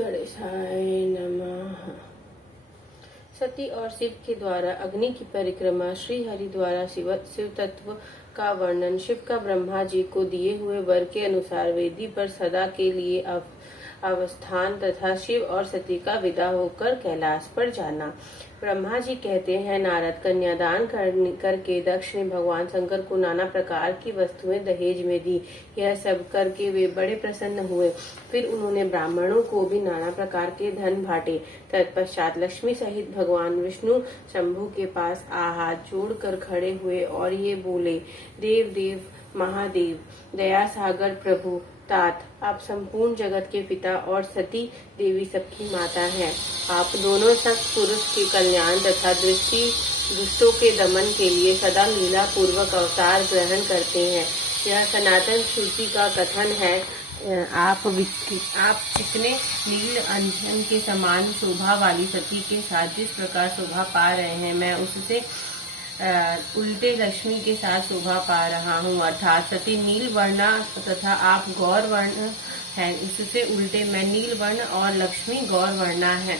गणेशाय नमः। सती और शिव के द्वारा अग्नि की परिक्रमा। श्री हरि द्वारा शिव तत्व का वर्णन। शिव का ब्रह्मा जी को दिए हुए वर के अनुसार वेदी पर सदा के लिए अवस्थान तथा शिव और सती का विदा होकर कैलाश पर जाना। ब्रह्मा जी कहते हैं, नारद, कन्यादान करके दक्ष ने भगवान शंकर को नाना प्रकार की वस्तुएं दहेज में दी। यह सब करके वे बड़े प्रसन्न हुए। फिर उन्होंने ब्राह्मणों को भी नाना प्रकार के धन बांटे। तत्पश्चात लक्ष्मी सहित भगवान विष्णु शंभु के पास हाथ जोड़कर खड़े हुए और ये बोले, देव देव महादेव, दया सागर प्रभु तात, आप संपूर्ण जगत के पिता और सती देवी सबकी माता हैं। आप दोनों सत्पुरुष के कल्याण तथा दुष्टों के दमन के लिए सदा लीला पूर्वक अवतार ग्रहण करते हैं। यह सनातन श्रुति का कथन है। आप कितने नील अंजन के समान शोभा वाली सती के साथ जिस प्रकार शोभा पा रहे हैं, मैं उससे उल्टे लक्ष्मी के साथ शोभा पा रहा हूँ। अर्थात सती नील वर्णा तथा आप गौर वर्ण है, इससे उल्टे मैं नील वर्ण और लक्ष्मी गौर वर्णा है।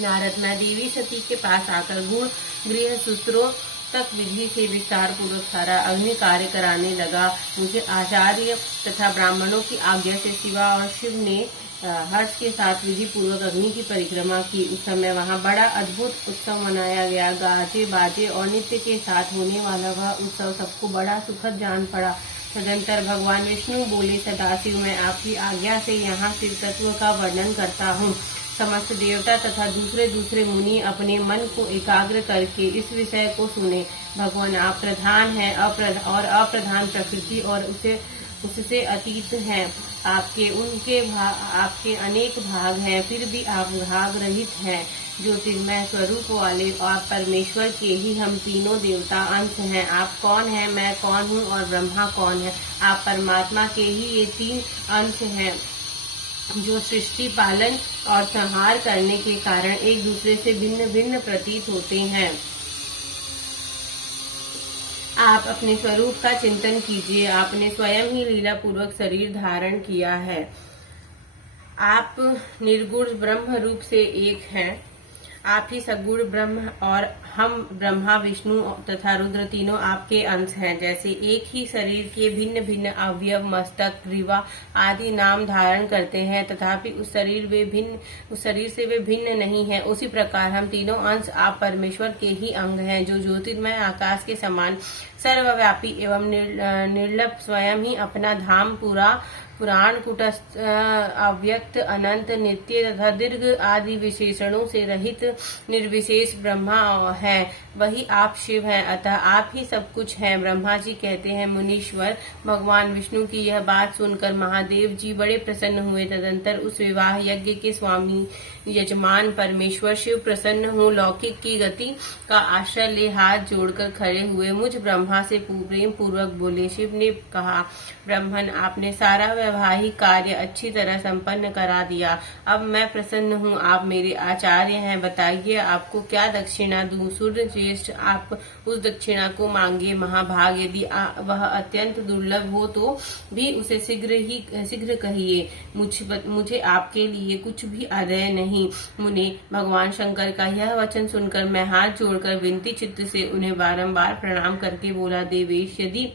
नारद, मैं देवी सती के पास आकर गुण गृह सूत्रों तक विधि से विस्तार पूर्वक सारा अग्नि कार्य कराने लगा। मुझे आचार्य तथा ब्राह्मणों की आज्ञा से शिवा और शिव ने हर्ष के साथ विधि पूर्वक अग्नि की परिक्रमा की। उस समय वहाँ बड़ा अद्भुत उत्सव मनाया गया। गाजे बाजे और नृत्य के साथ होने वाला वह उत्सव सबको बड़ा सुखद जान पड़ा। तदंतर भगवान विष्णु बोले, सदाशिव, मैं आपकी आज्ञा से यहाँ शिव तत्व का वर्णन करता हूँ। समस्त देवता तथा दूसरे मुनि अपने मन को एकाग्र करके इस विषय को सुने। भगवान आप प्रधान हैं और अप्रधान प्रकृति और उससे अतीत हैं। आपके अनेक भाग हैं, फिर भी आप भाग रहित हैं। ज्योतिर्मय स्वरूप वाले और परमेश्वर के ही हम तीनों देवता अंश हैं। आप कौन हैं, मैं कौन हूँ और ब्रह्मा कौन है? आप परमात्मा के ही ये तीन अंश हैं जो सृष्टि पालन और संहार करने के कारण एक दूसरे से भिन्न भिन्न प्रतीत होते हैं। आप अपने स्वरूप का चिंतन कीजिए। आपने स्वयं ही लीला पूर्वक शरीर धारण किया है। आप निर्गुण ब्रह्म रूप से एक हैं। आप ही सगुण ब्रह्म और हम ब्रह्मा विष्णु तथा रुद्र तीनों आपके अंश हैं। जैसे एक ही शरीर के भिन्न भिन्न अवयव, मस्तक, ग्रीवा आदि नाम धारण करते हैं, तथापि उस शरीर से वे भिन्न नहीं है, उसी प्रकार हम तीनों अंश आप परमेश्वर के ही अंग हैं, जो ज्योतिर्मय आकाश के समान सर्वव्यापी एवं निर्लप स्वयं ही अपना धाम पुराण, कुटस्थ, अव्यक्त, अनंत, नित्य तथा दीर्घ आदि विशेषणों से रहित निर्विशेष ब्रह्मा है। वही आप शिव हैं, अतः आप ही सब कुछ हैं। ब्रह्मा जी कहते हैं, मुनीश्वर, भगवान विष्णु की यह बात सुनकर महादेव जी बड़े प्रसन्न हुए। तदंतर उस विवाह यज्ञ के स्वामी यजमान परमेश्वर शिव प्रसन्न हो लौकिक की गति का आश्रय ले हाथ जोड़कर खड़े हुए मुझ ब्रह्मा से प्रेम पूर्वक बोले। शिव ने कहा, ब्रह्मन, आपने सारा वैवाहिक कार्य अच्छी तरह संपन्न करा दिया। अब मैं प्रसन्न हूँ। आप मेरे आचार्य हैं। बताइए आपको क्या दक्षिणा दूं? सूर्य ज्येष्ठ, आप उस दक्षिणा को मांगे। महाभाग, यदि वह अत्यंत दुर्लभ हो तो भी उसे शीघ्र कहिए। मुझे आपके लिए कुछ भी आदेय नहीं। मुने, भगवान शंकर का यह वचन सुनकर मैं हाथ जोड़कर विनती चित्त से उन्हें बारंबार प्रणाम करके बोला, देवेश, यदि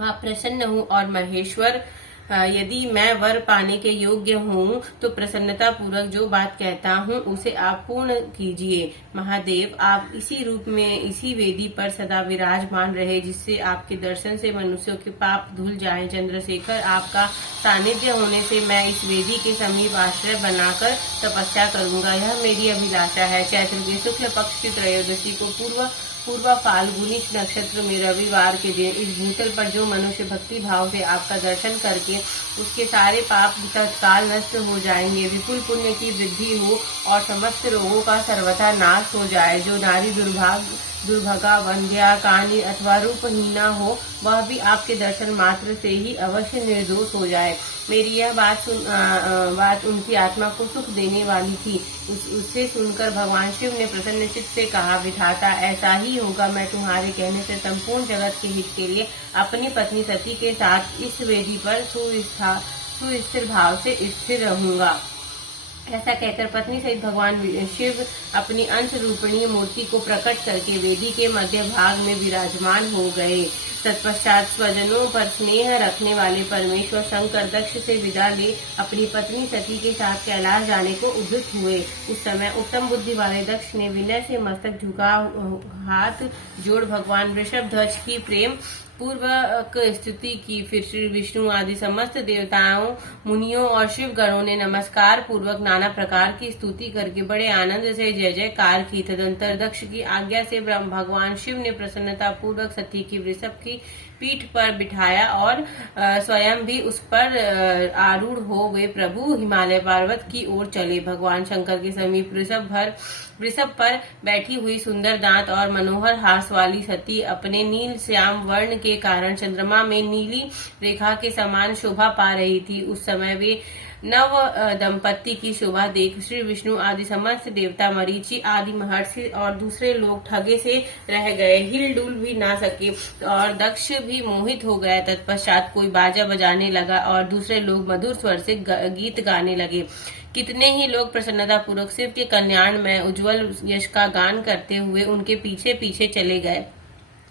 आप प्रसन्न हूँ और महेश्वर, यदि मैं वर पाने के योग्य हूँ तो प्रसन्नता पूर्वक जो बात कहता हूँ उसे आप पूर्ण कीजिए। महादेव, आप इसी रूप में इसी वेदी पर सदा विराजमान रहे, जिससे आपके दर्शन से मनुष्यों के पाप धुल जाएं। चंद्रशेखर, आपका सानिध्य होने से मैं इस वेदी के समीप आश्रय बनाकर तपस्या करूंगा, यह मेरी अभिलाषा है। चैत्र के शुक्ल पक्ष की त्रयोदशी को पूर्व फाल्गुनी नक्षत्र में रविवार के दिन इस भूतल पर जो मनुष्य भक्ति भाव से आपका दर्शन करके उसके सारे पाप तत्काल नष्ट हो जाएंगे, विपुल पुण्य की वृद्धि हो और समस्त रोगों का सर्वथा नाश हो जाए। जो नारी दुर्भगा, वंध्या, कानी अथवा रूपहीना हो, वह भी आपके दर्शन मात्र से ही अवश्य निर्दोष हो जाए। मेरी यह बात उनकी आत्मा को सुख देने वाली थी। उससे सुनकर भगवान शिव ने प्रसन्न चित्त से कहा, विधाता, ऐसा ही होगा। मैं तुम्हारे कहने से संपूर्ण जगत के हित के लिए अपनी पत्नी सती के साथ इस वेदी पर सुस्थिर भाव से स्थिर रहूंगा। ऐसा कहकर पत्नी सहित भगवान शिव अपनी अंश रूपणी मूर्ति को प्रकट करके वेदी के मध्य भाग में विराजमान हो गए। तत्पश्चात स्वजनों पर स्नेह रखने वाले परमेश्वर शंकर दक्ष से विदा ले अपनी पत्नी सती के साथ कैलाश जाने को उद्युक्त हुए। उस समय उत्तम बुद्धि वाले दक्ष ने विनय से मस्तक झुका हाथ जोड़ भगवान वृषभध्वज की प्रेम पूर्वक स्तुति की। फिर श्री विष्णु आदि समस्त देवताओं, मुनियों और शिव गणों ने नमस्कार पूर्वक नाना प्रकार की स्तुति करके बड़े आनंद से जय जयकार की। तदंतर दक्ष की आज्ञा से भगवान शिव ने प्रसन्नता पूर्वक सती की वृषभ की पीठ पर बिठाया और स्वयं भी उस पर आरूढ़ हो वे प्रभु हिमालय पर्वत की ओर चले। भगवान शंकर के समीप वृषभ पर बैठी हुई सुंदर दांत और मनोहर हास वाली सती अपने नील श्याम वर्ण के कारण चंद्रमा में नीली रेखा के समान शोभा पा रही थी। उस समय वे नव दंपत्ति की शोभा देख श्री विष्णु आदि समस्त देवता, मरीचि आदि महर्षि और दूसरे लोग ठगे से रह गए, हिल डुल भी ना सके और दक्ष भी मोहित हो गया। तत्पश्चात कोई बाजा बजाने लगा और दूसरे लोग मधुर स्वर से गीत गाने लगे। कितने ही लोग प्रसन्नता पूर्वक शिव के कल्याण में उज्जवल यश का गान करते हुए उनके पीछे पीछे चले गए।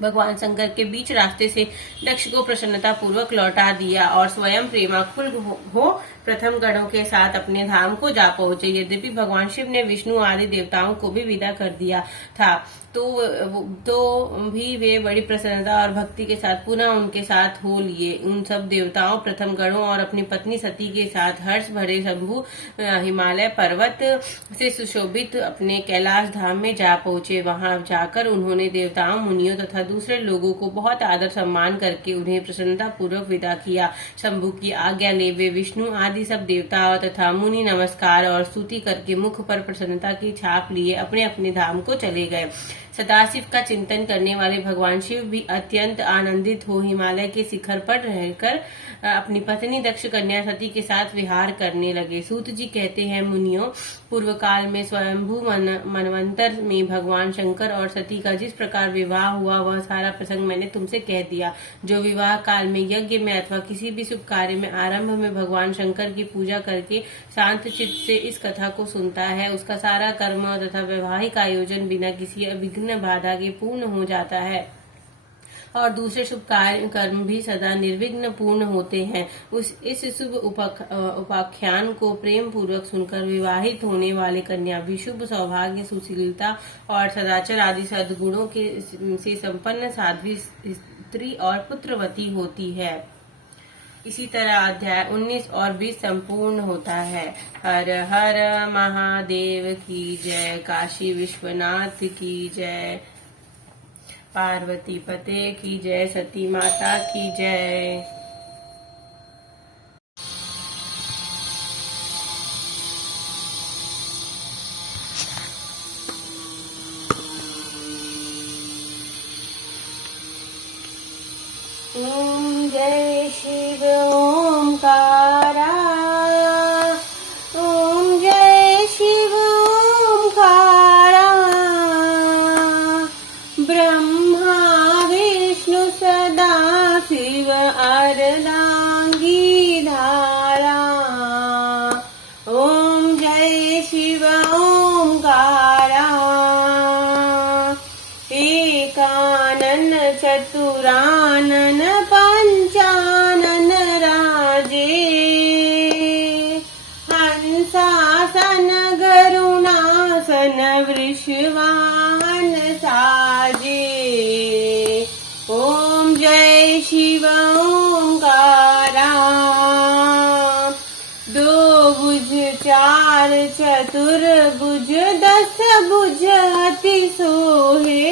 भगवान शंकर के बीच रास्ते से दक्ष को प्रसन्नता पूर्वक लौटा दिया और स्वयं प्रेमाकुल हो प्रथम गणों के साथ अपने धाम को जा पहुंचे। यद्यपि भगवान शिव ने विष्णु आदि देवताओं को भी विदा कर दिया था तो भी वे बड़ी प्रसन्नता और भक्ति के साथ पुनः उनके साथ हो लिए। उन सब देवताओं, प्रथम गणों और अपनी पत्नी सती के साथ हर्ष भरे शंभु हिमालय पर्वत से सुशोभित अपने कैलाश धाम में जा पहुंचे। वहां जाकर उन्होंने देवताओं, मुनियों तथा दूसरे लोगों को बहुत आदर सम्मान करके उन्हें प्रसन्नता पूर्वक विदा किया। शंभु की आज्ञा ले वे विष्णु आदि सब देवताओं तथा मुनि नमस्कार और स्तुति करके मुख पर प्रसन्नता की छाप लिए अपने अपने धाम को चले गए। सदाशिव का चिंतन करने वाले भगवान शिव भी अत्यंत आनंदित हो हिमालय के शिखर पर रहकर अपनी पत्नी दक्ष कन्या सती के साथ विहार करने लगे। सूत जी कहते हैं, मुनियों, पूर्व काल में स्वयंभू मनवंतर में भगवान शंकर और सती का जिस प्रकार विवाह हुआ वह सारा प्रसंग मैंने तुमसे कह दिया। जो विवाह काल में यज्ञ में अथवा किसी भी शुभ कार्य में आरंभ में भगवान शंकर की पूजा करके शांत चित्त से इस कथा को सुनता है, उसका सारा कर्म तथा वैवाहिक आयोजन बिना किसी विघ्न बाधा के पूर्ण हो जाता है और दूसरे शुभ कर्म भी सदा निर्विघ्न पूर्ण होते हैं। इस शुभ उपाख्यान को प्रेम पूर्वक सुनकर विवाहित होने वाले कन्या भी शुभ सौभाग्य, सुशीलता और सदाचार आदि सद्गुणों से संपन्न साध्वी स्त्री और पुत्रवती होती है। इसी तरह अध्याय 19 और 20 संपूर्ण होता है। हर हर महादेव की जय। काशी विश्वनाथ की जय। पार्वती पते की जय। सती माता की जय। ओम जय शिव ओमकारा। ओम जय शिव ओमकारा। ब्रह्मा विष्णु सदा शिव अर्धांगी धारा। ओम जय शिव ओमकारा। एकानन चतुरानन पंचानन राजे। हंसासन गरुणासन वृषवाहन साजे। ओम जय शिव ओंकारा। दो भुज चार चतुर्भुज दस भुज अति सोहे।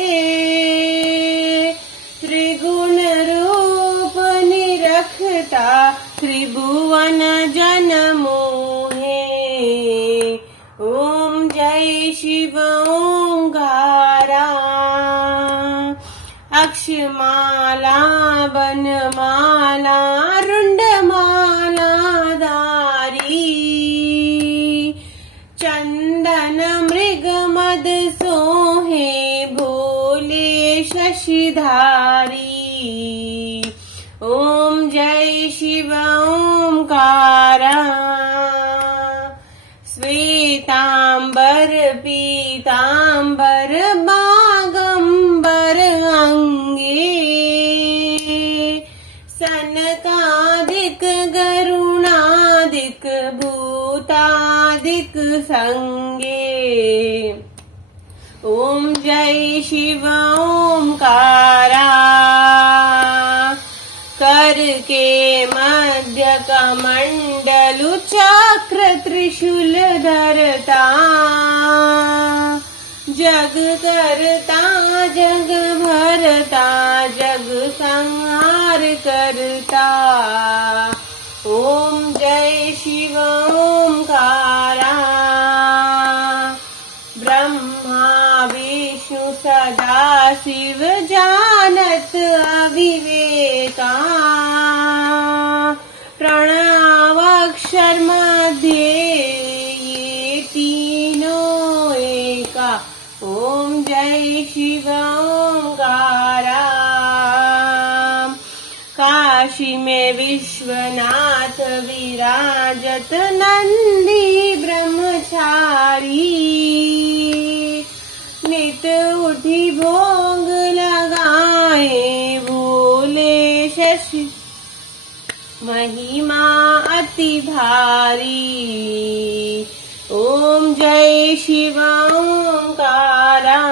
त्रिगुण रूप निरखता त्रिभुवन जन मोहे। ओम जय शिव ओंकारा। अक्षमाला वनमाला रुंडमाला धारी। चंदन मृग मद सोहे भोले शशिधारी। ओम जय शिव ओंकारा। श्वेतांबर पीतांबर बागंबर अंगे सनकादिक गरुणादिक भूतादिक संगे। ओम जय शिव ओंकारा करके मध्य कमंडलु चक्र त्रिशूल धरता जग करता जग भरता जग संहार करता। ओम जय शिव ओंकारा ब्रह्मा विष्णु सदा शिव जानत अविवेका प्रणवाक्षर मध्ये ये तीनों एका। ओम जय शिव ओंकारा काशी में विश्वनाथ विराजत नंदी ब्रह्मचारी नित उठी भोग लगाए भोले शशि महिमा अति भारी। ओम जय शिव ओंकारा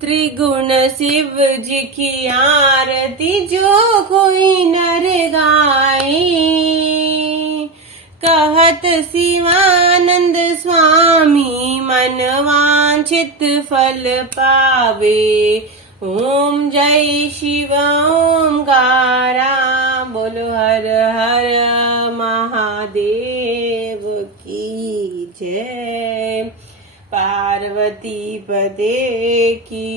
त्रिगुण शिव जी की आरती जो कोई नर गाए कहत शिवानंद स्वामी मन वांछित फल पावे। ओम जय शिव ओंकारा बोलो हर हर महादेव की जय पार्वती पदे की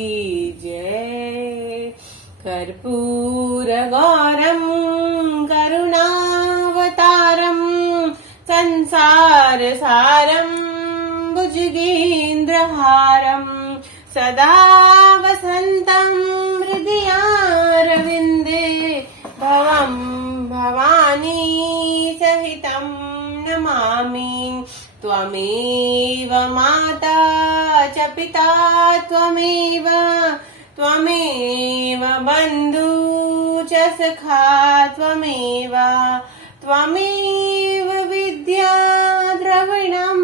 जय। कर्पूर गौरम करुणावतारम संसार सारम भुजगेन्द्रहारम सदा वसन्तं हृदयारविन्दे भवं भवानी सहितं नमामि। त्वमेव माता च पिता त्वमेव बन्धु च सखा त्वमेव विद्या द्रविणं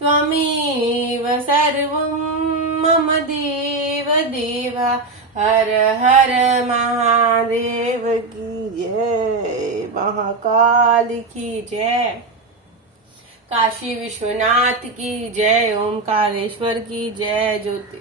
त्वमेव सर्वं मम देव देव। हर हर महादेव की जय महाकाल की जय काशी विश्वनाथ की जय ओमकारेश्वर की जय ज्योति